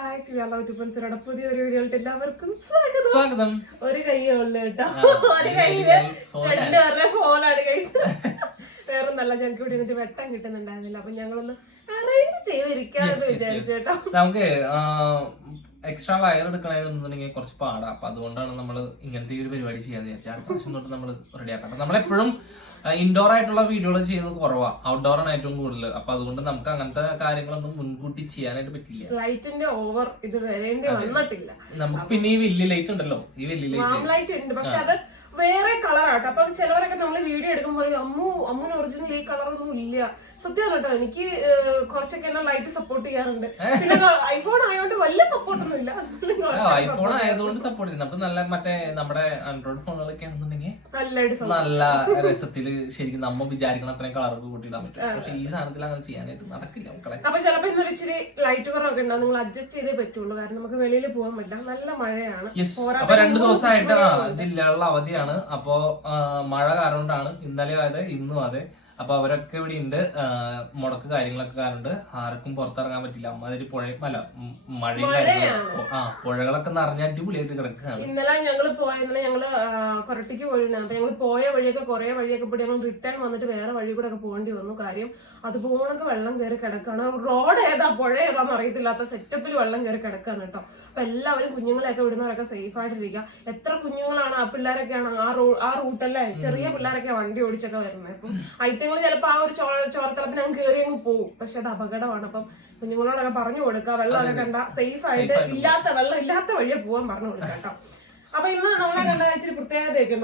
Guys we are love to പൻസറുടെ പുതിയൊരു വീഡിയോയിലോട്ട് എല്ലാവർക്കും സ്വാഗതം. സ്വാഗതം. ഒരു കൈയേ ഉള്ളു കേട്ടോ. ഒരു ഒരു കയ്യിൽ. രണ്ടുപേരുടെ ഫോണാണ് ഗൈസ് വേറെ നല്ല ഞങ്ങൾക്ക് ഇവിടെ നിന്നിട്ട് വെട്ടം കിട്ടുന്നുണ്ടായിരുന്നില്ല. അപ്പൊ ഞങ്ങളൊന്ന് അറേഞ്ച് ചെയ്തിരിക്കാന്ന് വിചാരിച്ചു കേട്ടോ. നമുക്ക് എക്സ്ട്രാ വയർ എടുക്കണമെന്നുണ്ടെങ്കിൽ കുറച്ച് പാടാ. അപ്പൊ അതുകൊണ്ടാണ് നമ്മൾ ഇങ്ങനത്തെ ഒരു പരിപാടി ചെയ്യാൻ വിചാരിച്ചത്. അടുത്ത പ്രാവശ്യം തൊട്ട് നമ്മൾ റെഡി ആക്കാം. നമ്മളെപ്പോഴും ഇൻഡോർ ആയിട്ടുള്ള വീഡിയോകൾ ചെയ്യുന്നത് കുറവാ. ഔട്ട്ഡോർ ആണ് ഏറ്റവും കൂടുതൽ അപ്പൊ അതുകൊണ്ട് നമുക്ക് അങ്ങനത്തെ കാര്യങ്ങളൊന്നും മുൻകൂട്ടി ചെയ്യാനായിട്ട് പറ്റില്ല. ലൈറ്റിന്റെ ഓവർ ഇത് വരേണ്ടി വന്നിട്ടില്ല. നമുക്ക് പിന്നെ ഈ വലിയ ലൈറ്റ് ഉണ്ടല്ലോ. ഈ വലിയ ലൈറ്റ് ലൈറ്റ് ഉണ്ട്. പക്ഷെ അത് വേറെ കളറാട്ടോ അപ്പൊ ചിലവരൊക്കെ നമ്മൾ വീഡിയോ എടുക്കുമ്പോൾ അമ്മു അമ്മുന് ഒറിജിനൽ ഈ കളർ ഒന്നും ഇല്ല. സത്യമാണ് കേട്ടോ എനിക്ക് കുറച്ചൊക്കെ എന്നെ ലൈറ്റ് സപ്പോർട്ട് ചെയ്യാറുണ്ട്. പിന്നെ ഐഫോൺ ആയതുകൊണ്ട് വലിയ സപ്പോർട്ട് ഒന്നും ഇല്ല. ഐഫോൺ ആയതുകൊണ്ട് സപ്പോർട്ട് ചെയ്യുന്നു. നമുക്ക് നല്ല മറ്റേ നമ്മുടെ ആൻഡ്രോയിഡ് ഫോണുകളൊക്കെ ആണെന്നുണ്ടെങ്കിൽ നല്ല രസത്തിൽ ശരിക്കും നമ്മ വിചാരിക്കണ അത്രയും കളർ കൂട്ടിയിടാൻ പറ്റും. പക്ഷെ ഈ സാധനത്തിൽ അങ്ങനെ ചെയ്യാനായിട്ട് നടക്കില്ല മക്കളെ. അപ്പൊ ചിലപ്പോ ഇന്നൊരു ഇച്ചിരി ലൈറ്റ് കുറവൊക്കെ ഉണ്ടാവും. നിങ്ങൾ അഡ്ജസ്റ്റ് ചെയ്തേ പറ്റുള്ളൂ. കാരണം നമുക്ക് വെളിയിൽ പോകാൻ പറ്റില്ല. നല്ല മഴയാണ്. അപ്പൊ രണ്ടു ദിവസമായിട്ട് ജില്ലകളിൽ അവധിയാണ്. അപ്പോ മഴ കാരണം കൊണ്ടാണ് ഇന്നലെ അതെ ഇന്നും അതെ അപ്പൊ അവരൊക്കെ ഇവിടെ ഉണ്ട് മുടക്ക് കാര്യങ്ങളൊക്കെ കാരണം ആർക്കും പുറത്തിറങ്ങാൻ പറ്റില്ല. അമ്മാതിരി പുഴ അല്ല മഴ മഴയും കാര്യങ്ങളും. ആ പുഴകളൊക്കെ നിറഞ്ഞ അടിപൊളിയായിട്ട് കിടക്കുകയാണ്. ഇന്നലെ ഞങ്ങൾ പോയ ഇന്നലെ ഞങ്ങൾ ആ, കൊരട്ടിക്ക് പോയിരുന്നു അപ്പൊ ഞങ്ങൾ പോയ വഴിയൊക്കെ കുറെ വഴിയൊക്കെ പോയി ഞങ്ങൾ റിട്ടേൺ വന്നിട്ട് വേറെ വഴി കൂടെ ഒക്കെ പോകേണ്ടി വന്നു. കാര്യം അതുപോലൊക്കെ വെള്ളം കയറി കിടക്കാണ് റോഡ് ഏതാ പുഴ ഏതാന്ന് അറിയത്തില്ലാത്ത സെറ്റപ്പിൽ വെള്ളം കയറി കിടക്കാണ് കേട്ടോ. അപ്പൊ എല്ലാവരും കുഞ്ഞുങ്ങളെയൊക്കെ വിടുന്നവരൊക്കെ സേഫ് ആയിട്ടിരിക്കുക. എത്ര കുഞ്ഞുങ്ങളാണ് ആ പിള്ളേരൊക്കെയാണ് ആ റോ ആ റൂട്ടല്ലേ ചെറിയ പിള്ളേരൊക്കെ വണ്ടി ഓടിച്ചൊക്കെ വരുന്നത്. അപ്പം ഐറ്റങ്ങൾ ചിലപ്പോൾ ആ ഒരു ചോര ചോരത്തിളപ്പിന് അങ്ങ് കയറി അങ്ങ് പോകും പക്ഷെ അത് അപകടമാണ്. അപ്പം കുഞ്ഞുങ്ങളോടൊക്കെ പറഞ്ഞു കൊടുക്കുക വെള്ളമൊക്കെ കണ്ട സേഫ് ആയിട്ട് ഇല്ലാത്ത വെള്ളം ഇല്ലാത്ത വഴിയെ പോകാൻ പറഞ്ഞു കൊടുക്കുക കേട്ടോ. അപ്പൊ ഇന്ന് നമ്മളെ കണ്ട ഇച്ചിരി പ്രത്യേകതയൊക്കെ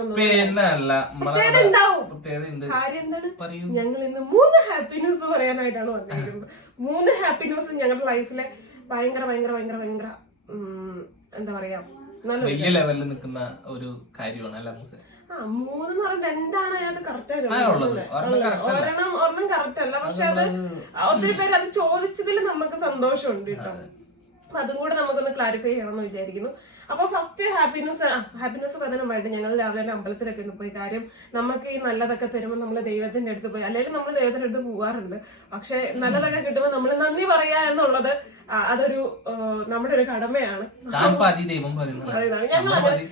പ്രത്യേകത ഉണ്ടാവും. കാര്യം എന്താണ്? ഞങ്ങൾ ഇന്ന് മൂന്ന് ഹാപ്പി ന്യൂസ് പറയാനായിട്ടാണ് വന്നിരിക്കുന്നത്. മൂന്ന് ഹാപ്പി ന്യൂസും ഞങ്ങളുടെ ലൈഫിലെ ഭയങ്കര ഭയങ്കര ഭയങ്കര ഭയങ്കര എന്താ പറയാ? വലിയ ലെവലിൽ നിൽക്കുന്ന ഒരു കാര്യമാണ് അല്ല മൂന്ന് പറഞ്ഞ രണ്ടാണ് അതിനകത്ത് കറക്റ്റ്. ഒരെണ്ണം കറക്റ്റ് അല്ല. പക്ഷെ അത് ഒത്തിരി പേര് അത് ചോദിച്ചതിൽ നമുക്ക് സന്തോഷമുണ്ട് കേട്ടോ. അപ്പൊ അതും കൂടെ നമുക്കൊന്ന് ക്ലാരിഫൈ ചെയ്യണമെന്ന് വിചാരിക്കുന്നു. അപ്പൊ ഫസ്റ്റ് ഹാപ്പിനെസ് ഹാപ്പിനെസ് പതനമായിട്ട് ഞങ്ങൾ രാവിലെ അമ്പലത്തിലൊക്കെ ഒന്ന് പോയി. കാര്യം നമുക്ക് ഈ നല്ലതൊക്കെ തരുമ്പോൾ നമ്മൾ ദൈവത്തിന്റെ അടുത്ത് പോയി. അല്ലെങ്കിൽ നമ്മൾ ദൈവത്തിന്റെ അടുത്ത് പോകാറുണ്ട് പക്ഷെ നല്ലതൊക്കെ കിട്ടുമ്പോൾ നമ്മൾ നന്ദി പറയാ എന്നുള്ളത് അതൊരു നമ്മുടെ ഒരു കടമയാണ്. താൻ പാതി ദൈവം പാതി. ഞങ്ങൾ പാതി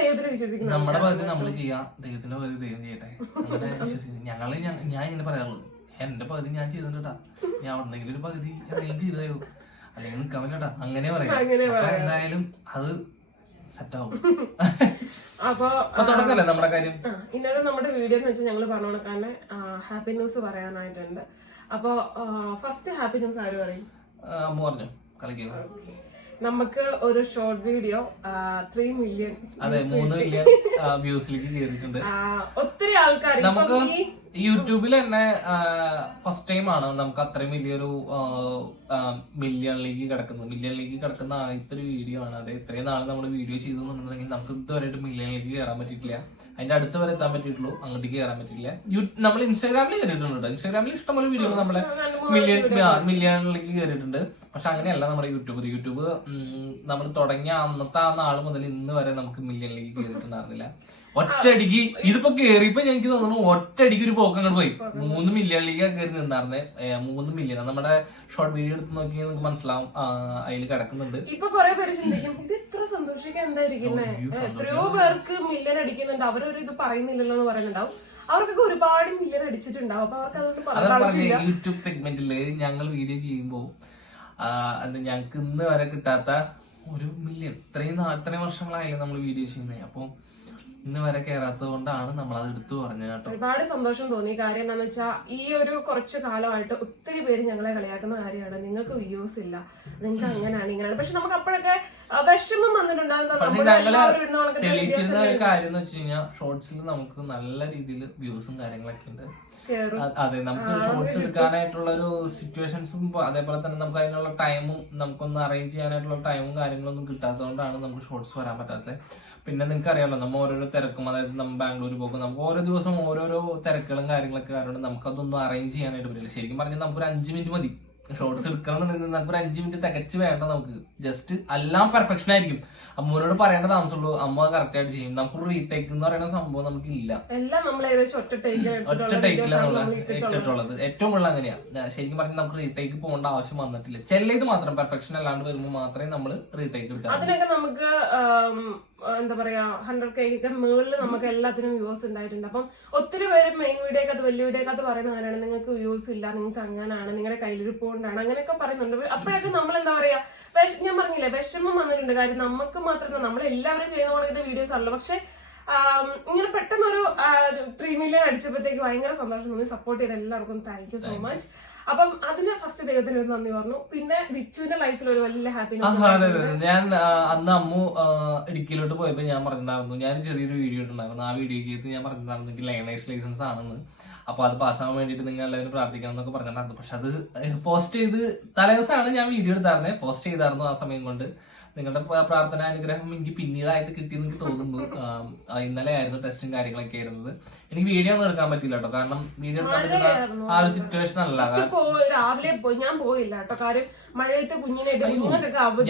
ദൈവത്തിൽ വിശ്വസിക്കുന്നു നമ്മുടെ പകുതി നമ്മൾ ചെയ്യാം. ദൈവത്തിന്റെ പകുതി ദൈവം ചെയ്യട്ടെ. അങ്ങനെ വിശ്വസിക്കുന്നു. ഞങ്ങൾ ഞാൻ ഇങ്ങനെ പറയാറുള്ളൂ. എന്റെ പകുതി ഞാൻ ചെയ്തിട്ടാ ഞാൻ ഉണ്ടെങ്കിലും ഒരു പകുതി എന്തെങ്കിലും ചെയ്തോ അല്ലെങ്കിൽ നിക്കാൻ പറ്റട്ടാ അങ്ങനെ പറയാം. എന്തായാലും അത് സെറ്റാവും. അപ്പൊ തുടങ്ങല്ലേ നമ്മുടെ കാര്യം? ഇന്നലെ നമ്മുടെ വീഡിയോ എന്ന് വെച്ചാൽ ഞങ്ങൾ പറഞ്ഞു കൊടുക്കാൻ ഹാപ്പി ന്യൂസ് പറയാനായിട്ടുണ്ട്. അപ്പൊ ഫസ്റ്റ് ഹാപ്പി ന്യൂസ് ആര് പറയും? അമ്മ പറഞ്ഞു. കളിക്കുക. നമുക്ക് ഒരു ഷോർട്ട് വീഡിയോ ത്രീ മില്യൺ അതെ മൂന്ന് മില്യൺ വ്യൂസിലേക്ക് കയറിയിട്ടുണ്ട്. ഒത്തിരി ആൾക്കാർ നമുക്ക് യൂട്യൂബിൽ തന്നെ ഫസ്റ്റ് ടൈം ആണ് നമുക്ക് അത്രയും വലിയൊരു മില്യണിലേക്ക് കിടക്കുന്നത്. മില്യണിലേക്ക് കിടക്കുന്ന ആദ്യത്തെ ഒരു വീഡിയോ ആണ്. അത് ഇത്രയും നാൾ നമ്മൾ വീഡിയോ ചെയ്തു എന്നുണ്ടെങ്കിൽ നമുക്ക് ഇതുവരെയായിട്ട് മില്യണിലേക്ക് കയറാൻ പറ്റിയിട്ടില്ല. അതിന്റെ അടുത്ത് വരെ എത്താൻ പറ്റിയിട്ടുള്ളൂ. അങ്ങോട്ടേക്ക് കയറാൻ പറ്റില്ല നമ്മൾ ഇൻസ്റ്റാഗ്രാമിൽ കയറിയിട്ടുണ്ട് ഇൻസ്റ്റാഗ്രാമിൽ ഇഷ്ടംപോലെ വീഡിയോ നമ്മളെ മില്യൺ മില്യണിലേക്ക് കയറിയിട്ടുണ്ട് പക്ഷെ അങ്ങനെയല്ല നമ്മുടെ യൂട്യൂബ്. യൂട്യൂബ് നമ്മൾ തുടങ്ങിയ അന്നത്തെ ആ നാൾ മുതൽ ഇന്ന് വരെ നമുക്ക് മില്യണിലേക്ക് കയറിയിട്ടുണ്ടായിരുന്നില്ല ഒറ്റയടിക്ക് ഇതിപ്പോ കേറിയപ്പോ എനിക്ക് തോന്നുന്നു ഒറ്റയടിക്ക് ഒരു പോക്കം അങ്ങോട്ട് പോയി. മൂന്ന് മില്യണിലേക്ക് കയറി നിന്നായിരുന്നേ മൂന്ന് മില്യൺ നമ്മുടെ ഷോർട്ട് വീഡിയോ എടുത്ത് നോക്കി നിങ്ങൾക്ക് മനസ്സിലാവും. അതിൽ കിടക്കുന്നുണ്ട്. ഇപ്പൊ കുറെ പേര് ചിന്തിക്കും ഇത് ഇത്ര സന്തോഷിക്കാൻ എന്തായിരിക്കുന്നേ എത്രയോ പേർക്ക് മില്യൺ അടിക്കുന്നുണ്ട്. അവരൊരു ഇത് പറയുന്നില്ലല്ലോ എന്ന് പറയുന്നുണ്ടാവും. അവർക്കൊക്കെ ഒരുപാട് മില്യൺ അടിച്ചിട്ടുണ്ടാവും. അപ്പൊ അവർക്ക് അതുകൊണ്ട് യൂട്യൂബ് സെഗ്മെന്റിൽ ഞങ്ങൾ വീഡിയോ ചെയ്യുമ്പോ അത് ഞങ്ങൾക്ക് ഇന്ന് വരെ കിട്ടാത്ത ഒരു മില്യൺ ഇത്രയും ഇത്രയും വർഷങ്ങളായില്ലേ നമ്മൾ വീഡിയോ ചെയ്യുന്നത് അപ്പൊ ഇന്ന് വരെ കയറാത്തത് കൊണ്ടാണ് നമ്മൾ അത് എടുത്തു പറഞ്ഞത് കേട്ടോ. ഒരുപാട് സന്തോഷം തോന്നി. കാര്യം എന്താണെന്ന് വെച്ചാൽ ഈ ഒരു കുറച്ച് കാലമായിട്ട് ഒത്തിരി പേര് ഞങ്ങളെ കളിയാക്കുന്ന കാര്യമാണ്. നിങ്ങൾക്ക് വ്യൂസ് ഇല്ല. നിങ്ങൾക്ക് അങ്ങനെയാണ് ഇങ്ങനെയാണ്. പക്ഷെ നമുക്ക് അപ്പോഴൊക്കെ വിഷമം തെളിയിച്ചിരുന്ന ഒരു കാര്യം എന്ന് വെച്ച് കഴിഞ്ഞാൽ ഷോർട്സിൽ നമുക്ക് നല്ല രീതിയിൽ വ്യൂസും കാര്യങ്ങളൊക്കെ ഉണ്ട്. അതെ നമുക്ക് ഷോർട്സ് എടുക്കാനായിട്ടുള്ള ഒരു സിറ്റുവേഷൻസും അതേപോലെ തന്നെ നമുക്ക് അതിനുള്ള ടൈമും നമുക്കൊന്ന് അറേഞ്ച് ചെയ്യാനായിട്ടുള്ള ടൈമും കാര്യങ്ങളൊന്നും കിട്ടാത്തതുകൊണ്ടാണ് നമുക്ക് ഷോർട്സ് വരാൻ പറ്റാത്തത്. പിന്നെ നിങ്ങൾക്ക് അറിയാമല്ലോ നമ്മൾ ഓരോരോ തിരക്കും അതായത് നമ്മൾ ബാംഗ്ലൂർ പോകും നമുക്ക് ഓരോ ദിവസം ഓരോരോ തിരക്കുകളും കാര്യങ്ങളൊക്കെ കാരണം നമുക്കതൊന്നും അറേഞ്ച് ചെയ്യാനായിട്ട് പറ്റില്ല. ശരിക്കും പറഞ്ഞാൽ നമുക്കൊരു അഞ്ച് മിനിറ്റ് മതി. ഷോർട്സ് എടുക്കണമെന്നുണ്ടെങ്കിൽ നമുക്ക് ഒരു അഞ്ച് മിനിറ്റ് തികച്ച് വേണ്ട നമുക്ക്. ജസ്റ്റ് എല്ലാം പെർഫെക്ഷൻ ആയിരിക്കും. അമ്മോനോട് പറയേണ്ട താമസമുള്ളൂ. അമ്മ കറക്റ്റ് ആയിട്ട് ചെയ്യും. നമുക്ക് റീടേക്ക് എന്ന് പറയുന്ന സംഭവം നമുക്ക് ഇല്ല ഒറ്റ ടേക്ക് ഒറ്റ ടേക്കിലാണ് ഇട്ടിട്ടുള്ളത്. ഏറ്റവും കൂടുതൽ അങ്ങനെയാ. ശരിക്കും പറഞ്ഞാൽ നമുക്ക് റീടേക്ക് പോകേണ്ട ആവശ്യം വന്നിട്ടില്ല. ചില ഇത് മാത്രം. പെർഫെക്ഷൻ അല്ലാണ്ട് വരുമ്പോൾ മാത്രമേ നമ്മൾ റീടേക്ക് എടുക്കാം അതിനൊക്കെ നമുക്ക് എന്താ പറയാ ഹൺഡ്രഡ് കെക്ക് മുകളിൽ നമുക്ക് എല്ലാത്തിനും വ്യൂസ് ഉണ്ടായിട്ടുണ്ട്. അപ്പം ഒത്തിരി പേര് മെയിൻ വീഡിയോ അത് വലിയ വീഡിയോ അത് പറയുന്ന കാര്യമാണ് നിങ്ങൾക്ക് വ്യൂസ് ഇല്ല നിങ്ങൾക്ക് അങ്ങനെയാണ് നിങ്ങളുടെ കയ്യിലിരിപ്പോണ്ടാണ് അങ്ങനെയൊക്കെ പറയുന്നുണ്ട്. അപ്പോഴൊക്കെ നമ്മൾ എന്താ പറയാ വിഷ- ഞാൻ പറഞ്ഞില്ലേ വിഷമം വന്നിട്ടുണ്ട്. കാര്യം നമുക്ക് മാത്രമല്ല നമ്മൾ എല്ലാവരും ചെയ്യുന്ന പോലത്തെ വീഡിയോസ് ആണല്ലോ പക്ഷെ ഇങ്ങനെ പെട്ടെന്നൊരു ത്രീ മില്യൺ അടിച്ചപ്പോഴത്തേക്ക് ഭയങ്കര സന്തോഷം തോന്നി. സപ്പോർട്ട് ചെയ്ത എല്ലാവർക്കും. താങ്ക് യു സോ മച്ച് അപ്പം അതിന് ഫസ്റ്റ് ദൈവത്തിന് ഒരു നന്ദി പറഞ്ഞു. പിന്നെ ബിച്ചുവിന്റെ ലൈഫിൽ ഒരു വലിയ ഹാപ്പിനെസ്. ഞാൻ അന്ന് അമ്മു ഇടുക്കിയിലോട്ട് പോയപ്പോ ഞാൻ പറഞ്ഞിട്ടുണ്ടായിരുന്നു. ഞാൻ ചെറിയൊരു വീഡിയോ ഇട്ടുണ്ടായിരുന്നു ആ വീഡിയോക്ക് ഞാൻ പറഞ്ഞിട്ടുണ്ടായിരുന്നു എനിക്ക് ലൈനൈസ് ലൈസൻസ് ആണെന്ന്. അപ്പൊ അത് പാസ്സാകാൻ വേണ്ടിയിട്ട് നിങ്ങൾ എല്ലാവരും പ്രാർത്ഥിക്കണം എന്നൊക്കെ പറഞ്ഞിട്ടുണ്ടായിരുന്നു. പക്ഷെ അത് പോസ്റ്റ് ചെയ്ത് തലേദിവസമാണ് ഞാൻ വീഡിയോ എടുത്തായിരുന്നത് പോസ്റ്റ് ചെയ്തായിരുന്നു ആ സമയം കൊണ്ട്. നിങ്ങളുടെ പ്ര- പ്രാർത്ഥന അനുഗ്രഹം എനിക്ക് പിന്നീടായിട്ട് കിട്ടിയെന്ന് എനിക്ക് തോന്നുന്നു. ഇന്നലെ ആയിരുന്നു ടെസ്റ്റും കാര്യങ്ങളൊക്കെ ആയിരുന്നത്. എനിക്ക് വീഡിയോ ഒന്നും എടുക്കാൻ പറ്റില്ല കേട്ടോ. കാരണം വീഡിയോ എടുക്കാൻ പറ്റുന്ന ആ ഒരു സിറ്റുവേഷൻ അല്ല. രാവിലെ പോയി ഞാൻ പോയില്ല കേട്ടോ. കാര്യം മഴയത്തെ കുഞ്ഞിനായിട്ട്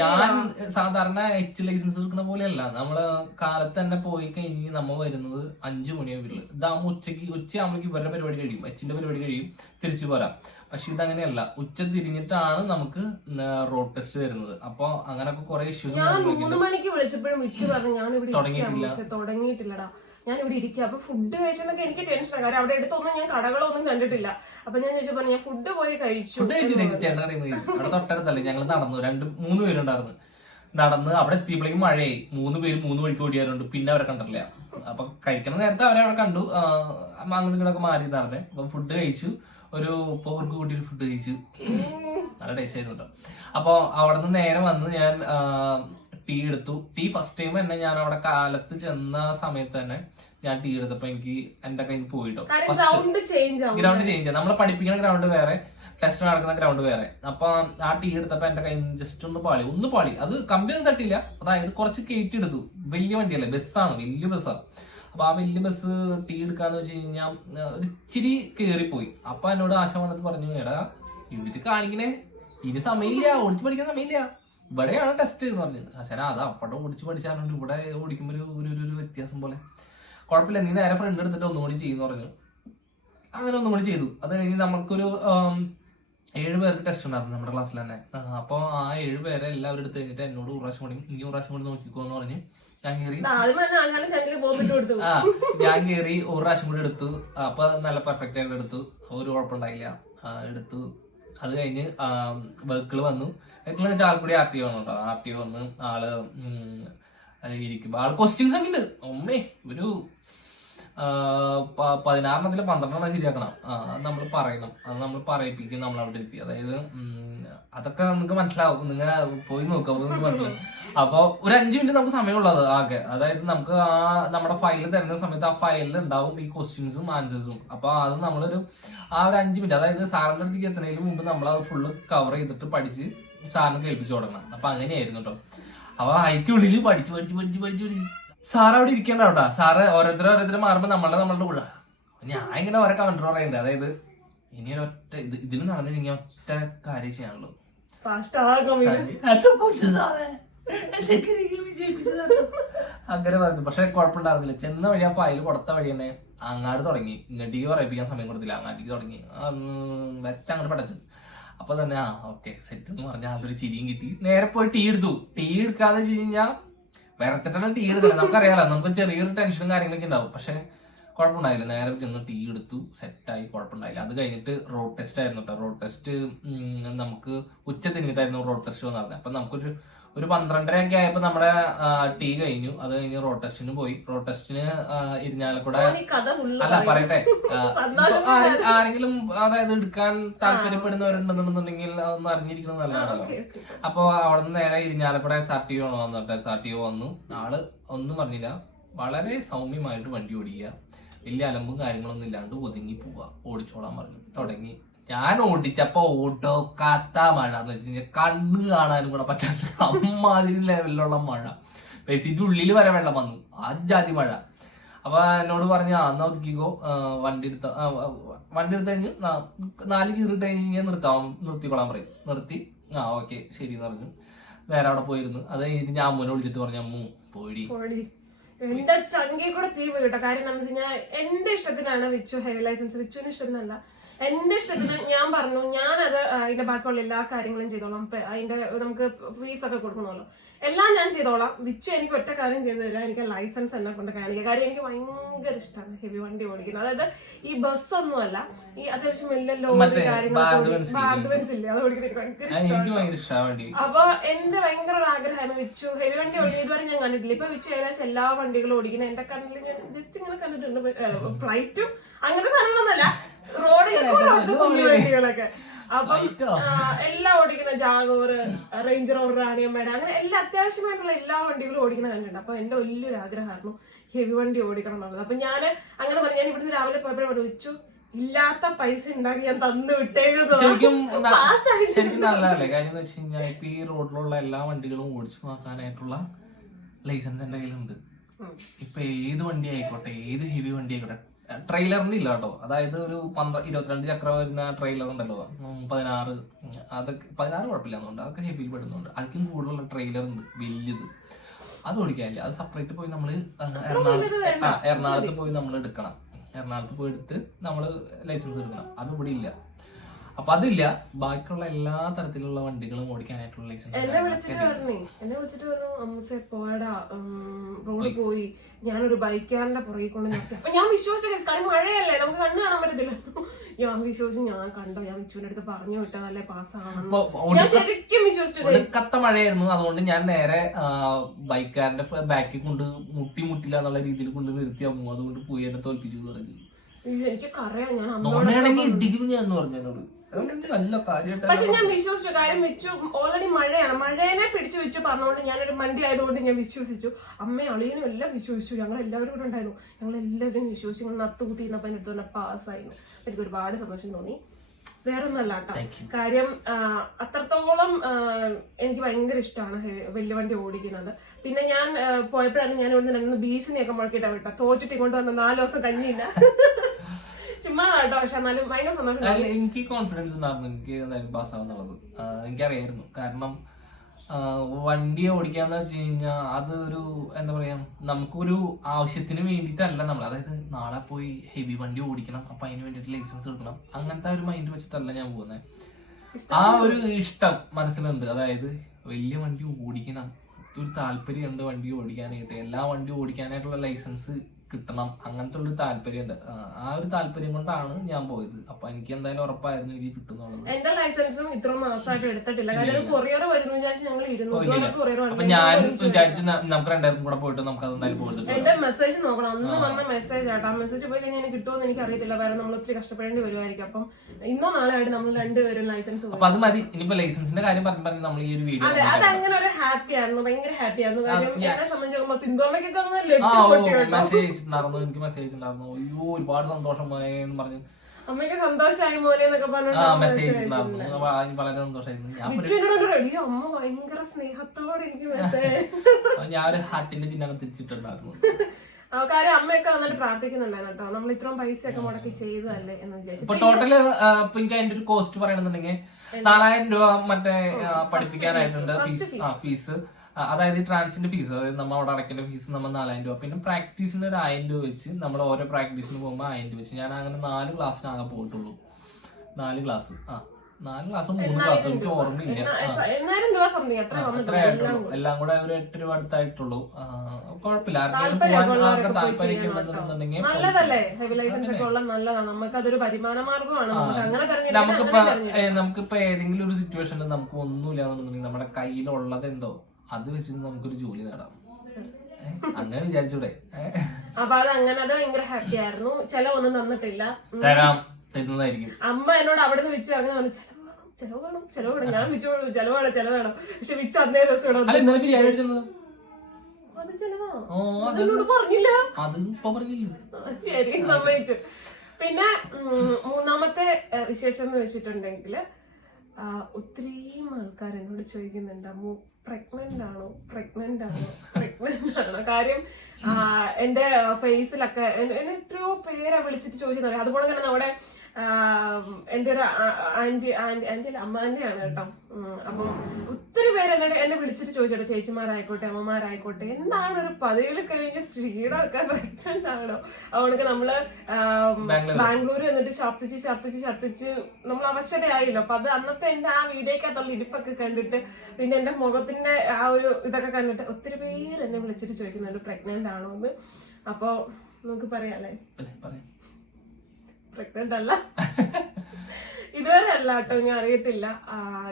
ഞാൻ സാധാരണ എച്ച് ലൈസൻസ് എടുക്കുന്ന പോലെയല്ല. നമ്മൾ കാലത്ത് തന്നെ പോയി കഴിഞ്ഞ് നമ്മ വരുന്നത് അഞ്ചു മണിയാവില്ല ഇതാകുമ്പോൾ ഉച്ചയ്ക്ക് ഉച്ചയാകുമ്പോഴേക്ക് ഇവരുടെ പരിപാടി കഴിയും. എച്ചിന്റെ പരിപാടി കഴിയും. തിരിച്ചു പോരാം. പക്ഷെ ഇതങ്ങനെയല്ല. ഉച്ച തിരിഞ്ഞിട്ടാണ് നമുക്ക് റോഡ് ടെസ്റ്റ് വരുന്നത്. അപ്പൊ അങ്ങനൊക്കെ കുറെ ഇഷ്യൂസ് ഞാൻ മൂന്ന് മണിക്ക് വിളിച്ചപ്പോഴും ഉച്ച പറഞ്ഞു ഞാൻ ഇവിടെ തുടങ്ങിയിട്ടില്ലടാ. ഞാൻ ഇവിടെ ഇരിക്കുക അപ്പൊ ഫുഡ് കഴിച്ചെന്നൊക്കെ എനിക്ക് ടെൻഷനാണ് കാരണം അവിടെ അടുത്തൊന്നും ഞാൻ കടകളൊന്നും കണ്ടിട്ടില്ല. അപ്പൊ ഞാൻ ചോദിച്ചപ്പോ ഞാൻ ഫുഡ് പോയി കഴിച്ചു. ചേട്ടൻ അവിടെ തൊട്ടടുത്തല്ലേ? ഞങ്ങൾ നടന്നു. രണ്ട് മൂന്ന് പേരുണ്ടായിരുന്നു. നടന്ന് അവിടെ എത്തിയപ്പോഴേക്കും മഴയായി. മൂന്ന് പേര് മൂന്ന് മണിക്ക് ഓടിയാറുണ്ട് പിന്നെ അവരെ കണ്ടില്ല അപ്പൊ കഴിക്കണ നേരത്തെ അവരെ അവിടെ കണ്ടു. അങ്ങോട്ടും ഇങ്ങോട്ടൊക്കെ മാറി നടന്നേ. അപ്പൊ ഫുഡ് കഴിച്ചു. ഒരു പോർക്ക് കൂട്ടി ഫുഡ് കഴിച്ചു. നല്ല ടേസ്റ്റ് ആയിരുന്നു കേട്ടോ അപ്പൊ അവിടെ നിന്ന് നേരെ വന്ന് ഞാൻ ടീ എടുത്തു. ടീ ഫസ്റ്റ് ടൈം തന്നെ ഞാൻ അവിടെ കാലത്ത് ചെന്ന സമയത്ത് തന്നെ ഞാൻ ടീ എടുത്തപ്പോ എനിക്ക് എന്റെ കയ്യിൽ പോയിട്ടോ. ഗ്രൗണ്ട് ചേഞ്ച് ചെയ്യാം നമ്മളെ പഠിപ്പിക്കുന്ന ഗ്രൗണ്ട് വേറെ ടെസ്റ്റ് നടക്കുന്ന ഗ്രൗണ്ട് വേറെ. അപ്പൊ ആ ടീ എടുത്തപ്പോ എന്റെ കയ്യിൽ ജസ്റ്റ് ഒന്ന് പാളി. ഒന്ന് പാളി. അത് കമ്പനി തട്ടില്ല അതായത് കുറച്ച് കയറ്റി എടുത്തു. വലിയ വണ്ടിയല്ലേ? ബസ്സാണ്. വലിയ ബസ്സാണ് അപ്പൊ ആ വലിയ ബസ് ടീ എടുക്കാന്ന് വെച്ച് കഴിഞ്ഞാൽ ഇച്ചിരി കേറിപ്പോയി. അപ്പൊ എന്നോട് ആശ വന്നിട്ട് പറഞ്ഞു എടാ എന്നിട്ട് കാണിക്കണേ. ഇനി സമയമില്ല ഓടിച്ചു പഠിക്കാൻ സമയമില്ല. ഇവിടെയാണ് ടെസ്റ്റ് എന്ന് പറഞ്ഞു. ആശാന അത് അപ്പടം ഓടിച്ചു പഠിച്ചാലുണ്ട് ഇവിടെ ഓടിക്കുമ്പോൾ ഒരു ഒരു ഒരു- വ്യത്യാസം പോലെ. കുഴപ്പമില്ല നീ നേരെ ഫ്രണ്ട് എടുത്തിട്ട് ഒന്നുകൂടി ചെയ്യുന്നു പറഞ്ഞു. അങ്ങനെ ഒന്നും കൂടി ചെയ്തു. അത് കഴിഞ്ഞ് നമുക്കൊരു ഏഴ് പേർക്ക് ടെസ്റ്റ് ഉണ്ടായിരുന്നു നമ്മുടെ ക്ലാസ്സിൽ തന്നെ. അപ്പോൾ ആ ഏഴ് പേരെ എല്ലാവരും എടുത്ത് കഴിഞ്ഞിട്ട് എന്നോട് ഒരു പ്രാവശ്യം കൂടി ഇനി ഒരു പ്രാവശ്യം കൂടി നോക്കിക്കോ എന്ന് പറഞ്ഞ് ഞാൻ കയറി. ഞാൻ കയറി ഒരു പ്രാവശ്യം കൂടി എടുത്തു. അപ്പൊ നല്ല പെർഫെക്റ്റ് ആയിട്ട് എടുത്തു. ഒരു കുഴപ്പമുണ്ടായില്ല. എടുത്തു. അത് കഴിഞ്ഞ് വെഹിക്കിൾ വന്നു. വെഹിക്കിൾ ആൾക്കൂടി ആർ ടി വന്നു കേട്ടോ. ആർ ടി വന്ന് ആൾ ഇരിക്കുമ്പോ ആൾ ക്വസ്റ്റ്യൻസ് ഒക്കെ ഉണ്ട്. ഒമ്മേ ഒരു ആ, പ- പതിനാറെണ്ണത്തിൽ പന്ത്രണ്ടെണ്ണം ശരിയാക്കണം. നമ്മൾ പറയണം. അത് നമ്മൾ പറയിപ്പിക്കും നമ്മൾ അവിടെ എത്തി അതായത് അതൊക്കെ നിങ്ങൾക്ക് മനസ്സിലാവും. നിങ്ങൾ പോയി നോക്കുക നിങ്ങൾക്ക് മനസ്സിലാവും. അപ്പൊ ഒരു അഞ്ചു മിനിറ്റ് നമുക്ക് സമയമുള്ളത് ആകെ. അതായത് നമുക്ക് ആ നമ്മുടെ ഫയൽ തരുന്ന സമയത്ത് ആ ഫയലിൽ ഉണ്ടാവും ഈ ക്വസ്റ്റ്യൻസും ആൻസേഴ്സും അപ്പൊ അത് നമ്മളൊരു ആ ഒരു അഞ്ചു മിനിറ്റ് അതായത് സാറിന്റെ അടുത്തേക്ക് എത്തുന്നതിന് മുമ്പ് നമ്മൾ അത് ഫുള്ള് കവർ ചെയ്തിട്ട് പഠിച്ച് സാറിന് കേൾപ്പിച്ചു തുടങ്ങണം അപ്പൊ അങ്ങനെയായിരുന്നു കേട്ടോ അപ്പൊ അതിക്കുള്ളിൽ പഠിച്ച് പഠിച്ച് പഠിച്ച് പഠിച്ച് പഠിച്ച് സാർ അവിടെ ഇരിക്കണ്ട കേട്ടോ. സാറ് ഓരോരുത്തരും ഓരോരുത്തരും മാറുമ്പോൾ നമ്മളുടെ നമ്മളുടെ കൂടെ. ഞാൻ ഇങ്ങനെ ഓരോ കൺട്രോൾ പറയുന്നുണ്ട് അതായത് ഇനി ഒരൊറ്റ ഇത് ഇതിന് നടന്നില്ലെങ്കിൽ ഒറ്റ കാര്യം ചെയ്യാനുള്ളൂ. സാറേ. അങ്ങനെ പറഞ്ഞു പക്ഷെ കുഴപ്പമുണ്ടായിരുന്നില്ല. ചെന്ന വഴി ആ ഫയൽ കൊടുത്ത വഴി തന്നെ അങ്ങാട് തുടങ്ങി. ഇങ്ങോട്ടേക്ക് പറയിപ്പിക്കാൻ സമയം കൊടുത്തില്ല. അങ്ങാട്ടേക്ക് തുടങ്ങി. വെച്ച അങ്ങോട്ട് പടച്ചു. അപ്പൊ തന്നെ ആ ഓക്കെ സെറ്റ് എന്ന് പറഞ്ഞ ഒരു ചിരിയും കിട്ടി. നേരെ പോയി ടീ എടുത്തു. ടീ എടുക്കാന്ന് വെച്ച് കഴിഞ്ഞാൽ വിറച്ചിട്ടാണ് ടീ എടുക്കണം നമുക്കറിയാലോ നമുക്ക് ചെറിയൊരു ടെൻഷനും കാര്യങ്ങളൊക്കെ ഉണ്ടാവും. പക്ഷെ കുഴപ്പമുണ്ടായില്ല. നേരെ ചെന്ന് ടീ എടുത്തു സെറ്റായി കുഴപ്പമുണ്ടായില്ല. അത് കഴിഞ്ഞിട്ട് റോഡ് ടെസ്റ്റ് ആയിരുന്നു കേട്ടോ റോഡ് ടെസ്റ്റ് നമുക്ക് ഉച്ച തിരിഞ്ഞിട്ടായിരുന്നു റോഡ് ടെസ്റ്റ് എന്ന് പറഞ്ഞത് അപ്പം നമുക്കൊരു ഒരു പന്ത്രണ്ടര ഒക്കെ ആയപ്പോ നമ്മുടെ ടീ കഴിഞ്ഞു. അത് കഴിഞ്ഞ് റോഡ് ടെസ്റ്റിന് പോയി. റോഡ് ടെസ്റ്റിന് ഇരിഞ്ഞാലക്കൂടെ അല്ല പറയട്ടെ. ആരെങ്കിലും അതായത് എടുക്കാൻ താല്പര്യപ്പെടുന്നവരുണ്ടെന്നുണ്ടെങ്കിൽ അതൊന്ന് അറിഞ്ഞിരിക്കുന്നത് നല്ലതാണല്ലോ. അപ്പൊ അവിടെ നിന്ന് നേരെ Irinjalakuda S R T O വന്നിട്ട്? എസ് ആർ ടി ഒ വന്നു. ആൾ ഒന്നും പറഞ്ഞില്ല. വളരെ സൗമ്യമായിട്ട് വണ്ടി ഓടിക്കുക. വലിയ അലമ്പും കാര്യങ്ങളൊന്നും ഇല്ലാണ്ട് ഒതുങ്ങി പോവുക. ഓടിച്ചോളാൻ പറഞ്ഞു. തുടങ്ങി. ഞാൻ ഓടിച്ചപ്പോ ഓടോക്കാത്ത മഴ എന്ന് വെച്ച് കഴിഞ്ഞാൽ കണ്ണ് കാണാനും കൂടെ പറ്റാത്ത അമ്മാതിരി ലെവലിലുള്ള മഴ. ബേസിന്റെ ഉള്ളിൽ വരെ വെള്ളം വന്നു. ആ ജാതി മഴ. അപ്പൊ എന്നോട് പറഞ്ഞു അന്ന് ഒതുക്കിക്കോ. വണ്ടി എടുത്ത വണ്ടി എടുത്ത് കഴിഞ്ഞ് നാല് കീറിട്ട് കഴിഞ്ഞ് നിർത്താം. നിർത്തിക്കൊള്ളാൻ പറയും. നിർത്തി. ആ ഓക്കെ ശരി എന്ന് പറഞ്ഞു. നേരെ അവിടെ പോയിരുന്നു. അത് കഴിഞ്ഞിട്ട് ഞാൻ അമ്മൂനെ വിളിച്ചിട്ട് പറഞ്ഞു അമ്മു പോയി എന്റെ ചങ്കി കൂടെ തീ വീട്ടോ കാര്യം എന്താണെന്ന് വെച്ച് കഴിഞ്ഞാൽ എന്റെ ഇഷ്ടത്തിനാണ് വിച്ചു ഹെയർ ലൈസൻസ് വിച്ചുവിന് ഇഷ്ടത്തിനല്ല. എന്റെ ഇഷ്ടത്തിന് ഞാൻ പറഞ്ഞു ഞാനത് അതിന്റെ ബാക്കിയുള്ള എല്ലാ കാര്യങ്ങളും ചെയ്തോളാം. അതിന്റെ നമുക്ക് ഫീസ് ഒക്കെ കൊടുക്കണമല്ലോ. എല്ലാം ഞാൻ ചെയ്തോളാം. വിച്ചു എനിക്ക് ഒറ്റ കാര്യം ചെയ്തു തരാം എനിക്ക് ലൈസൻസ് എന്നെ കൊണ്ട് കാണിക്കുക. കാര്യം എനിക്ക് ഭയങ്കര ഇഷ്ടമാണ് ഹെവി വണ്ടി ഓടിക്കുന്നത്. അതായത് ഈ ബസ് ഒന്നുമല്ല ഈ അത്യാവശ്യം വലിയ ലോറി കാര്യങ്ങളൊക്കെ ഇല്ലേ? അത് ഓടിക്കുന്നത് ഭയങ്കര ഇഷ്ടമാണ് അപ്പൊ എന്റെ ഭയങ്കര ഒരു ആഗ്രഹമാണ് വിച്ചു. ഹെവി വണ്ടി ഓടിക്കുന്നത് ഇതുവരെ ഞാൻ കണ്ടിട്ടില്ല. ഇപ്പൊ വിച്ചു ഏകദേശം എല്ലാ വണ്ടികളും ഓടിക്കുന്നത് എന്റെ കണ്ണിൽ ഞാൻ ജസ്റ്റ് ഇങ്ങനെ കണ്ടിട്ടുണ്ട്. ഫ്ലൈറ്റും അങ്ങനത്തെ സാധനങ്ങളൊന്നുമല്ല. റോഡിലൊക്കെ കുഞ്ഞു വണ്ടികളൊക്കെ അപ്പം? എല്ലാം ഓടിക്കുന്ന ജാഗോർ റേഞ്ചർ റോവർ റാണിയമ്മയുടെ അങ്ങനെ എല്ലാ അത്യാവശ്യമായിട്ടുള്ള എല്ലാ വണ്ടികളും ഓടിക്കുന്ന കണ്ടിട്ടുണ്ട്. അപ്പൊ എന്റെ വലിയൊരു ആഗ്രഹമായിരുന്നു ഹെവി വണ്ടി ഓടിക്കണം എന്നുള്ളത്. അപ്പൊ ഞാൻ അങ്ങനെ പറഞ്ഞു ഞാൻ ഇവിടുന്ന് രാവിലെ പോയപ്പോഴും വിളിച്ചു ഇല്ലാത്ത പൈസ ഉണ്ടാക്കി ഞാൻ തന്നു വിട്ടേക്കും ശരിക്കും നല്ലതല്ലേ? കാര്യം എന്ന് വെച്ച് കഴിഞ്ഞാൽ ഇപ്പൊ ഈ റോഡിലുള്ള എല്ലാ വണ്ടികളും ഓടിച്ചു നോക്കാനായിട്ടുള്ള ലൈസൻസ് എന്റെ കയ്യിലുണ്ട്. ഇപ്പൊ ഏത് വണ്ടി ആയിക്കോട്ടെ ഏത് ഹെവി വണ്ടി ആയിക്കോട്ടെ ട്രെയിലറിന് ഇല്ല കേട്ടോ. അതായത് ഒരു പന്ത്ര ഇരുപത്തിരണ്ട് ചക്രം വരുന്ന ട്രെയിലർ ഉണ്ടല്ലോ. പതിനാറ് അതൊക്കെ പതിനാറ് കുഴപ്പമില്ല എന്നുണ്ട് അതൊക്കെ ഹെവിയിൽ പെടുന്നുണ്ട്. അതിലും കൂടുതലുള്ള ട്രെയിലർ ഉണ്ട് വലിയത്. അത് ഓടിക്കാനില്ല അത് സെപ്പറേറ്റ് പോയി നമ്മൾ എറണാകുളത്ത് എറണാകുളത്ത് പോയി നമ്മൾ എടുക്കണം. എറണാകുളത്ത് പോയി എടുത്ത് നമ്മൾ ലൈസൻസ് എടുക്കണം. അത് ഇവിടെ ഇല്ല. അപ്പൊ അതില്ല. ബാക്കിയുള്ള എല്ലാ തരത്തിലുള്ള വണ്ടികളും ഓടിക്കാനായിട്ടുള്ള ലൈസൻസ് എന്നെ വിളിച്ചിട്ട് പറഞ്ഞു. എന്നെ വിളിച്ചിട്ട് പറഞ്ഞു അമ്മൂസെ പോയടാ. റോഡിൽ പോയി. ഞാനൊരു ബൈക്കാരന്റെ പുറകെ കൊണ്ട് നിർത്തി. അപ്പൊ ഞാൻ വിശ്വസിച്ചു കാരണം കാര്യം മഴയല്ലേ നമുക്ക് കണ്ണ് കാണാൻ പറ്റത്തില്ല. ഞാൻ വിശ്വസിച്ചു ഞാൻ കണ്ടോ? ഞാൻ വിച്ചുവിന്റെ അടുത്ത് പറഞ്ഞു വിട്ടതല്ലേ പാസ് ഞാൻ ശരിക്കും വിശ്വസിച്ചു കത്ത മഴയായിരുന്നു. അതുകൊണ്ട് ഞാൻ നേരെ ബൈക്കാരന്റെ ബാക്കിൽ കൊണ്ട് മുട്ടി മുട്ടില്ല എന്നുള്ള രീതിയിൽ കൊണ്ട് നിർത്തി അമ്മ. അതുകൊണ്ട് പോയി എന്നെ തോൽപ്പിച്ചു എന്ന് പറഞ്ഞു. എനിക്ക് അറിയാം ഞാൻ അമ്മ നോണയാണെങ്കിൽ ഇടിക്കും ഞാൻ പറഞ്ഞു എന്നോട്. നല്ല പക്ഷെ ഞാൻ വിശ്വസിച്ചു കാര്യം വെച്ചു ഓൾറെഡി മഴയാണ്. മഴേനെ പിടിച്ചു വെച്ച് പറഞ്ഞുകൊണ്ട് ഞാനൊരു മണ്ടി ആയതുകൊണ്ട് ഞാൻ വിശ്വസിച്ചു. അമ്മ അളിയനും എല്ലാം വിശ്വസിച്ചു. ഞങ്ങൾ എല്ലാവരും കൂടെ ഉണ്ടായിരുന്നു. ഞങ്ങൾ എല്ലാവരും വിശ്വസിച്ചു ഞങ്ങൾ നത്തു കുത്തിയിരുന്നപ്പോ എന്റെ അടുത്ത് പാസ്സായിരുന്നു. എനിക്ക് ഒരുപാട് സന്തോഷം തോന്നി. വേറൊന്നല്ല കേട്ടോ. കാര്യം അത്രത്തോളം എനിക്ക് ഭയങ്കര ഇഷ്ടമാണ് വലിയ വണ്ടി ഓടിക്കുന്നത്. പിന്നെ ഞാൻ പോയപ്പോഴാണ് ഞാൻ ഇവിടുന്ന് രണ്ട് ബീച്ചിനെയൊക്കെ മുഴക്കിയിട്ടാണ് വിട്ട തോറ്റിട്ട് ഇങ്ങോട്ട് വന്ന നാല് ദിവസം കഞ്ഞിയില്ല ചുമ്മാ കേട്ടോ പക്ഷെ എന്നാലും ഭയങ്കര സന്തോഷം അല്ല, എനിക്ക് കോൺഫിഡൻസ് ഉണ്ടായിരുന്നു. എനിക്ക് എന്തായാലും പാസ്സാവുന്നുള്ളത് എനിക്കറിയായിരുന്നു. കാരണം ആ, വണ്ടി ഓടിക്കാന്ന് വെച്ച് കഴിഞ്ഞാൽ അതൊരു എന്താ പറയാ നമുക്കൊരു ആവശ്യത്തിന് വേണ്ടിയിട്ടല്ല നമ്മൾ അതായത് നാളെ പോയി ഹെവി വണ്ടി ഓടിക്കണം അപ്പൊ അതിന് വേണ്ടിയിട്ട് ലൈസൻസ് എടുക്കണം. അങ്ങനത്തെ ഒരു മൈൻഡ് വെച്ചിട്ടല്ല ഞാൻ പോകുന്നത് ആ ഒരു ഇഷ്ടം മനസ്സിലുണ്ട്. അതായത് വലിയ വണ്ടി ഓടിക്കണം. ഒരു താല്പര്യമുണ്ട് വണ്ടി ഓടിക്കാനായിട്ട്. എല്ലാ വണ്ടി ഓടിക്കാനായിട്ടുള്ള ലൈസൻസ് കിട്ടണം. അങ്ങനത്തെ ഒരു താല്പര്യം ഉണ്ട് ആ ഒരു താല്പര്യം കൊണ്ടാണ് ഞാൻ പോയത്. അപ്പൊ എനിക്ക് എന്തായാലും ഉറപ്പായിരുന്നു എനിക്ക് കിട്ടുന്നുള്ളത്. എന്റെ ലൈസൻസും ഇത്ര മാസമായിട്ട് എടുത്തിട്ടില്ല. കാരണം കൊറിയർ വരുന്നു വിചാരിച്ച് ഞങ്ങൾ ഇരുന്നു. കൊറിയർ അപ്പൊ ഞാൻ വിചാരിച്ചു നമുക്ക് രണ്ടായിരം കൂടെ പോയിട്ട് നമുക്ക് അത് എന്തായാലും പോയിട്ട് എന്റെ മെസ്സേജ് നോക്കണം. അന്ന് വന്ന മെസ്സേജ് ആട്ടോ. ആ മെസ്സേജ് പോയി കഴിഞ്ഞാൽ കിട്ടുമെന്ന് എനിക്ക് അറിയത്തില്ല കാരണം നമ്മൾ ഒത്തിരി കഷ്ടപ്പെടേണ്ടി വരുമായിരിക്കും അപ്പം ഇന്നോ നാളെ ആയിട്ട് നമ്മൾ രണ്ടുപേരും ലൈസൻസ് അപ്പൊ അത് മതി. ഇനിയിപ്പോ ലൈസൻസിന്റെ കാര്യം പറഞ്ഞു പറഞ്ഞ് നമ്മൾ ഈ ഒരു വീഡിയോ അതെ അങ്ങനെ ഒരു ഹാപ്പി ആയിരുന്നു. ഭയങ്കര ഹാപ്പി ആയിരുന്നു. കാര്യം എന്നെ സംബന്ധിച്ചു നോക്കുമ്പോ സിന്ധുമ്മയ്ക്കൊക്കെ അങ്ങ് ആ ലഡ്ഡു അയച്ചിട്ടുണ്ടായിരുന്നു എനിക്ക് മെസ്സേജ് അയച്ചിട്ടുണ്ടായിരുന്നു അയ്യോ ഒരുപാട് സന്തോഷം മോനെ എന്ന് പറഞ്ഞു. അമ്മയ്ക്ക് സന്തോഷമായി മോനെ എന്നൊക്കെ ആ മെസ്സേജ് വളരെ സന്തോഷമായിരുന്നു ഞാൻ വിച്ചുവിനോട് അമ്മ ഭയങ്കര സ്നേഹത്തോടെ എനിക്ക് മെസ്സേജ് ഞാൻ ഒരു ഹാർട്ടിന്റെ ചിഹ്നം തിരിച്ചിട്ടുണ്ടായിരുന്നു. കാര്യം അമ്മയൊക്കെ വന്നിട്ട് പ്രാർത്ഥിക്കുന്നുണ്ടായിരുന്നു കേട്ടോ. നമ്മൾ ഇത്രയും പൈസയൊക്കെ മുടക്കി ചെയ്തതല്ലേ എന്ന് വിചാരിച്ചു. ഇപ്പൊ ടോട്ടൽ ഇപ്പൊ എനിക്ക് അതിന്റെ ഒരു കോസ്റ്റ് പറയണമെന്നുണ്ടെങ്കിൽ നാലായിരം രൂപ മറ്റേ പഠിപ്പിക്കാനായിട്ടുണ്ട് ഫീസ് അതായത് ട്രാൻസിന്റെ ഫീസ് അതായത് നമ്മൾ അവിടെ അടയ്ക്കേണ്ട ഫീസ് നമ്മൾ നാലായിരം രൂപ. പിന്നെ പ്രാക്ടീസിന് ഒരു ആയിരം രൂപ വെച്ച് നമ്മൾ ഓരോ പ്രാക്ടീസിന് പോകുമ്പോൾ ആയിരം രൂപ വെച്ച്. ഞാൻ അങ്ങനെ നാല് ക്ലാസ്സിനാകെ പോയിട്ടുള്ളൂ. നാല് ക്ലാസ് ആ നാല് ക്ലാസ് മൂന്ന് ക്ലാസ് എനിക്ക് ഓർമ്മയില്ല. ആ. എണ്ണായിരം രൂപ സംതിങ് അത്ര അത്രേ എല്ലാം കൂടെ. ഒരു എട്ട് രൂപ അടുത്തായിട്ടുള്ളൂ. കുഴപ്പമില്ല. ആർക്കെങ്കിലും താല്പര്യം ഉണ്ടെന്നുണ്ടെങ്കിൽ നമുക്ക് അങ്ങനെ നമുക്കിപ്പോ ഏതെങ്കിലും ഒരു സിറ്റുവേഷനിൽ നമുക്ക് ഒന്നുമില്ല എന്നുണ്ടെങ്കിൽ നമ്മുടെ കയ്യിലുള്ളത് എന്തോ? അത് വെച്ചിട്ട് നമുക്കൊരു ജോലി നേടാം. അങ്ങനെ വിചാരിച്ചൂടെ? അപ്പൊ അത് അങ്ങനെ അത് ഭയങ്കര ഹാപ്പി ആയിരുന്നു. ചില ഒന്നും തന്നിട്ടില്ല. തരാം. തരുന്നതായിരിക്കും. അമ്മ എന്നോട് അവിടെ നിന്ന് വെച്ച് ഇറങ്ങി പറഞ്ഞു ചെലവ് വേണം ചെലവ് വേണം ചെലവ് വേണം. ഞാൻ വിച്ചു ചെലവ് വേണം ചെലവ് വേണം. പക്ഷെ വിച്ച് അന്നേ ദിവസം ഇവിടെ അത് ചെലവാ. ഓ അത് പറഞ്ഞില്ല. അത് ഇപ്പൊ പറഞ്ഞില്ല? ശരി സമ്മതിച്ചു. പിന്നെ മൂന്നാമത്തെ വിശേഷം എന്ന് വെച്ചിട്ടുണ്ടെങ്കിൽ ഒത്തിരിയും ആൾക്കാർ എന്നോട് ചോദിക്കുന്നുണ്ട് അമ്മു പ്രഗ്നന്റ് ആണോ? പ്രഗ്നന്റ് ആണോ? പ്രഗ്നന്റ് ആണോ? കാര്യം എന്റെ ഫേസിലൊക്കെ എന്നെ എത്രയോ പേരെ വിളിച്ചിട്ട് ചോദിച്ചെന്നറിയാം അതുപോലെ തന്നെ നമ്മുടെ എന്റെ ഒരു ആന്റി ആന്റി ആന്റി അല്ല അമ്മാന്റെയാണ് കേട്ടോ. ഉം, അപ്പം ഒത്തിരി പേരെല്ലാം എന്നെ വിളിച്ചിട്ട് ചോദിച്ചോട്ടെ ചേച്ചിമാരായിക്കോട്ടെ അമ്മമാരായിക്കോട്ടെ എന്താണ് ഒരു പതിവിൽ കഴിഞ്ഞ സ്ത്രീയുടെ പ്രഗ്നന്റ് ആണോ അവൾക്ക് നമ്മൾ ബാംഗ്ലൂർ. എന്നിട്ട് ശബ്ദിച്ച് ഛർദ്ദിച്ച് ഛർദ്ദിച്ച് നമ്മൾ അവശതയായില്ലോ അപ്പൊ അത് അന്നത്തെ എന്റെ ആ വീഡിയോക്കകത്തുള്ള ഇരിപ്പൊക്കെ കണ്ടിട്ട് പിന്നെ എന്റെ മുഖത്തിന്റെ ആ ഒരു ഇതൊക്കെ കണ്ടിട്ട് ഒത്തിരി പേര് എന്നെ വിളിച്ചിട്ട് ചോദിക്കുന്നുണ്ട് പ്രഗ്നന്റ് ആണോ എന്ന് അപ്പൊ നമുക്ക് പറയാല്ലേ അല്ലേ പറയാം. പ്രഗ്നന്റ് അല്ല ഇതുവരെ അല്ല കേട്ടോ ഇനി അറിയത്തില്ല.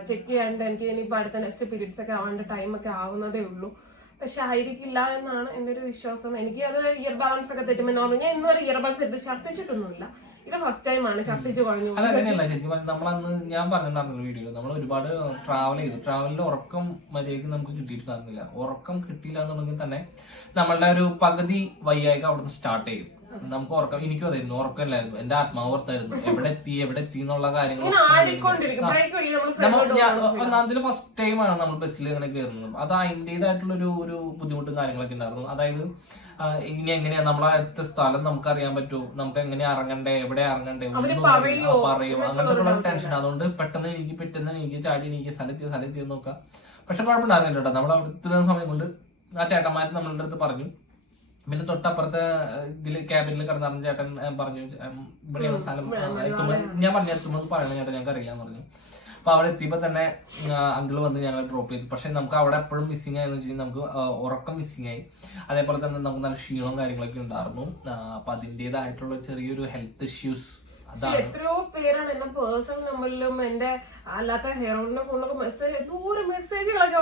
ചെക്ക് ചെയ്യാണ്ട് എനിക്ക് ഇനിയിപ്പോ അടുത്ത നെക്സ്റ്റ് പീരീഡ്സ് ഒക്കെ ആവേണ്ട ടൈം ഒക്കെ ആവുന്നതേ ഉള്ളൂ. പക്ഷെ ആയിരിക്കില്ല എന്നാണ് എന്റെ ഒരു വിശ്വാസം. എനിക്ക് അത് ഇയർ ബാലൻസ് ഒക്കെ തെറ്റുമ്പോൾ നോർമൽ ഞാൻ ഇന്നുവരെ ഇയർ ബാലൻസ് എടുത്ത് ഛർദ്ദിച്ചിട്ടൊന്നുമില്ല. ഇത് ഫസ്റ്റ് ടൈം ആണ് ഛർദ്ദിച്ച് കുഴഞ്ഞു അതങ്ങനെയല്ല ശരിക്കും നമ്മളന്ന് ഞാൻ പറഞ്ഞിട്ടുണ്ടായിരുന്നു വീഡിയോയിൽ നമ്മൾ ഒരുപാട് ട്രാവൽ ചെയ്തു. ട്രാവലിൽ ഉറക്കം മര്യാദയ്ക്ക് നമുക്ക് കിട്ടിയിട്ടുണ്ടായിരുന്നില്ല. ഉറക്കം കിട്ടിയില്ല എന്നുണ്ടെങ്കിൽ തന്നെ നമ്മളുടെ ഒരു പകുതി വയ്യായ്ക അവിടുന്ന് സ്റ്റാർട്ട് ചെയ്യും. നമുക്ക് ഉറക്കം എനിക്കും അതായിരുന്നു ഉറക്കമില്ലായിരുന്നു. എന്റെ ആത്മാവ് ഓർത്തായിരുന്നു എവിടെ എത്തി എവിടെ എത്തി എന്നുള്ള കാര്യങ്ങൾ നമ്മൾ ഫസ്റ്റ് ടൈം ആണ് നമ്മൾ ബസ്സിൽ ഇങ്ങനെ കയറുന്നത് അത് അതിന്റെതായിട്ടുള്ള ഒരു ഒരു ബുദ്ധിമുട്ടും കാര്യങ്ങളൊക്കെ ഉണ്ടായിരുന്നു. അതായത് ഇനി എങ്ങനെയാ? നമ്മളെ എത്ര സ്ഥലം നമുക്ക് അറിയാൻ പറ്റുമോ? നമുക്ക് എങ്ങനെയാ ഇറങ്ങണ്ടേ? എവിടെ ഇറങ്ങണ്ടേ? പറയോ? അങ്ങനത്തെ ടെൻഷൻ അതുകൊണ്ട് പെട്ടെന്ന് എനിക്ക് പെട്ടെന്ന് എനിക്ക് ചാടി എനിക്ക് സ്ഥലത്ത് സ്ഥലത്ത് നോക്കാം. പക്ഷെ കുഴപ്പമുണ്ടായിരുന്നില്ല കേട്ടോ. നമ്മൾ അവിടെ ഇത്രയും സമയം കൊണ്ട് ആ ചേട്ടന്മാർ നമ്മളുടെ അടുത്ത് പറഞ്ഞു. പിന്നെ തൊട്ടപ്പുറത്തെ ഇതിൽ ക്യാബിനിൽ കിടന്നറിഞ്ഞ ചേട്ടൻ പറഞ്ഞു ഇവിടെയാണ് സ്ഥലം ഞാൻ പറഞ്ഞു എത്തുമ്പോൾ പറയണ ചേട്ടൻ ഞങ്ങൾക്ക് അറിയാന്ന് പറഞ്ഞു. അപ്പൊ അവിടെ എത്തിയപ്പോ തന്നെ അങ്കിൾ വന്ന് ഞങ്ങൾ ഡ്രോപ്പ് ചെയ്തു. പക്ഷെ നമുക്ക് അവിടെ എപ്പോഴും മിസ്സിംഗ് ആയെന്ന് വെച്ചാൽ നമുക്ക് ഉറക്കം മിസ്സിംഗ് ആയി. അതേപോലെ തന്നെ നമുക്ക് നല്ല ക്ഷീണവും കാര്യങ്ങളൊക്കെ ഉണ്ടായിരുന്നു. അപ്പൊ അതിന്റെതായിട്ടുള്ള ചെറിയൊരു ഹെൽത്ത് ഇഷ്യൂസ് പക്ഷെ എത്രയോ പേരാണ് എന്നെ പേഴ്സണൽ നമ്പറിലും എന്റെ അല്ലാത്ത ഹെയറോണിന്റെ ഫോണിലൊക്കെ മെസ്സേജ് ദൂരെ മെസ്സേജുകളൊക്കെ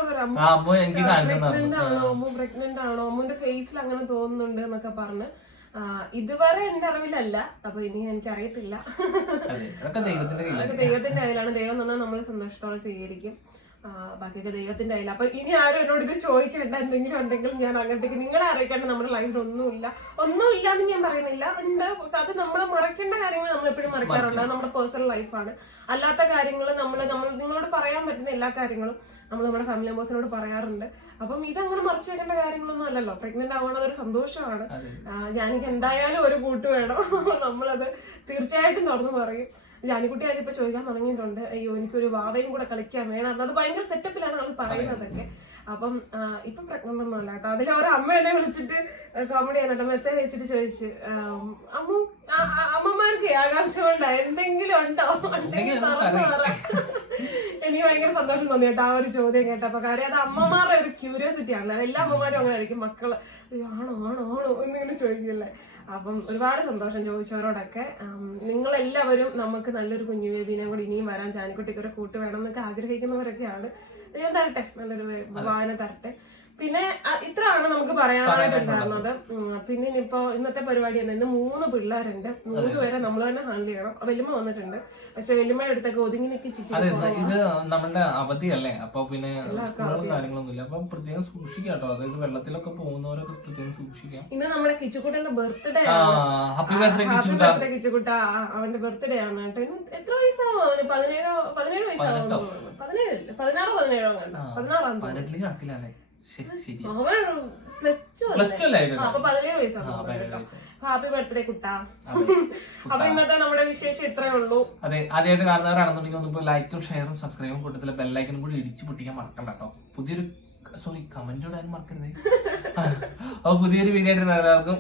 പ്രഗ്നന്റ് ആണോ അമ്മ പ്രഗ്നന്റ് ആണോ അമ്മുന്റെ ഫേസിൽ അങ്ങനെ തോന്നുന്നുണ്ട് എന്നൊക്കെ പറഞ്ഞ്. ഇതുവരെ എന്റെ അറിവിലല്ല. അപ്പൊ ഇനി എനിക്ക് അറിയത്തില്ല അതെ അതൊക്കെ ദൈവത്തിന്റെ കയ്യിലാണ്. ദൈവം തന്നാൽ നമ്മൾ സന്തോഷത്തോടെ സ്വീകരിക്കും. ബാക്കിയൊക്കെ ദൈവത്തിന്റെ കയ്യിൽ അപ്പൊ ഇനി ആരും എന്നോട് ഇത് ചോദിക്കേണ്ട. എന്തെങ്കിലും ഉണ്ടെങ്കിൽ ഞാൻ അങ്ങോട്ടേക്ക് നിങ്ങളെ അറിയിക്കേണ്ട. നമ്മുടെ ലൈഫിൽ ഒന്നുമില്ല. ഒന്നുമില്ല എന്ന് ഞാൻ പറയുന്നില്ല. ഉണ്ട്. അത് നമ്മൾ മറക്കേണ്ട കാര്യങ്ങൾ നമ്മൾ എപ്പോഴും മറക്കാറുണ്ട്. നമ്മുടെ പേഴ്സണൽ ലൈഫാണ് അല്ലാത്ത കാര്യങ്ങൾ നമ്മൾ നമ്മൾ നിങ്ങളോട് പറയാൻ പറ്റുന്ന എല്ലാ കാര്യങ്ങളും നമ്മൾ നമ്മുടെ ഫാമിലി മെമ്പേഴ്സിനോട് പറയാറുണ്ട്. അപ്പം ഇതങ്ങനെ മറച്ചു വെക്കേണ്ട കാര്യങ്ങളൊന്നും അല്ലല്ലോ. പ്രഗ്നന്റ് ആവുന്നത് ഒരു സന്തോഷമാണ്. ഞാനെനിക്ക് എന്തായാലും ഒരു കൂട്ട് വേണം. നമ്മളത് തീർച്ചയായിട്ടും തുറന്നു പറയും. ജാനിക്കുട്ടി അതിൽ ഇപ്പൊ ചോദിക്കാൻ തുടങ്ങിയിട്ടുണ്ട് അയ്യോ എനിക്കൊരു വാവയും കൂടെ കളിക്കാൻ വേണം. അത് ഭയങ്കര സെറ്റപ്പിലാണ് ആൾ പറയുന്നതൊക്കെ അപ്പം ഇപ്പം പ്രഗ്നന്റ് ഒന്നും അല്ല കേട്ടോ. അതിൽ ഒരു അമ്മ എന്നെ വിളിച്ചിട്ട് കോമഡി ആയിട്ട് മെസ്സേജ് അയച്ചിട്ട് ചോദിച്ചു അമ്മു അമ്മമാർക്ക് ആകാംക്ഷ കൊണ്ടാ എന്തെങ്കിലും ഉണ്ടോ? ഉണ്ടെങ്കിൽ ഒന്ന് തുറന്ന് പറ. എനിക്ക് ഭയങ്കര സന്തോഷം തോന്നി കേട്ടോ ആ ഒരു ചോദ്യം കേട്ടപ്പോ. കാര്യം അത് അമ്മമാരുടെ ഒരു ക്യൂരിയോസിറ്റി ആണല്ലോ. അത് എല്ലാ അമ്മമാരും അങ്ങനെ ആയിരിക്കും. മക്കൾ "അയ്യോ, ആണോ ആണോ ആണോ? എന്നിങ്ങനെ ചോദിക്കില്ലേ അപ്പം ഒരുപാട് സന്തോഷം ചോദിച്ചവരോടൊക്കെ നിങ്ങൾ എല്ലാവരും നമുക്ക് നല്ലൊരു കുഞ്ഞു ബേബീനെ കൂടി ഇനിയും വരാൻ ചാനിക്കുട്ടിക്ക് ഒരു കൂട്ട് വേണം എന്നൊക്കെ ആഗ്രഹിക്കുന്നവരൊക്കെയാണ്. ഞാൻ തരട്ടെ നല്ലൊരു വായന തരട്ടെ. പിന്നെ ഇത്രയാണ് നമുക്ക് പറയാനായിട്ടുണ്ടായിരുന്നത് പിന്നെ ഇനിയിപ്പോ ഇന്നത്തെ പരിപാടി എന്താ ഇന്ന് മൂന്ന് പിള്ളേരുണ്ട്. മൂന്ന് പേരെ നമ്മൾ തന്നെ ഹാൻഡിൽ ചെയ്യണം. വല്യമ്മ വന്നിട്ടുണ്ട്. പക്ഷെ വല്യമ്മയുടെ അടുത്തൊക്കെ ഒതുങ്ങി നിൽക്കി അതെ ഇത് നമ്മുടെ അവധിയല്ലേ? അപ്പൊ പിന്നെ സ്കൂളും കാര്യങ്ങളൊന്നും ഇല്ല അപ്പൊ പ്രത്യേകം സൂക്ഷിക്കാം കേട്ടോ അതായത് വെള്ളത്തിലൊക്കെ പോകുന്നവരൊക്കെ പ്രത്യേകം സൂക്ഷിക്കാം. ഇന്ന് നമ്മുടെ കിച്ചുക്കുട്ടന്റെ ബർത്ത്ഡേ ആണ്. ഹാപ്പി ബർത്ത്ഡേ ഹാപ്പി കിച്ചുകുട്ട അവന്റെ ബർത്ത്ഡേ ആണ് കേട്ടോ. ഇന്ന് എത്ര വയസ്സാവും അവന്? പതിനേഴോ പതിനേഴ് വയസ്സാവും പതിനേഴ് പതിനാറോ പതിനേഴോ പതിനാറാം പതിനെട്ടിലേക്ക് അടക്കില്ല അല്ലേ? ഹാപ്പി ബർത്ത്ഡേ കുട്ട. അതെ. അപ്പൊ ഇന്നത്തെ നമ്മുടെ വിശേഷം ഇത്രേ ഉള്ളൂ. അതെ ആദ്യമായിട്ട് കാണുന്നവരാണെന്നുണ്ടെങ്കിൽ ഒന്നിപ്പോ ലൈക്കും ഷെയറും സബ്സ്ക്രൈബും കൂട്ടത്തിലെ ബെല്ലൈക്കനും കൂടി ഇടിച്ചു പൊട്ടിക്കാൻ മറക്കണ്ട കേട്ടോ. പുതിയൊരു സോറി കമന്റ് ഇടാൻ മറക്കരുത്. അപ്പൊ പുതിയൊരു വീഡിയോ ആയിട്ട് എല്ലാവർക്കും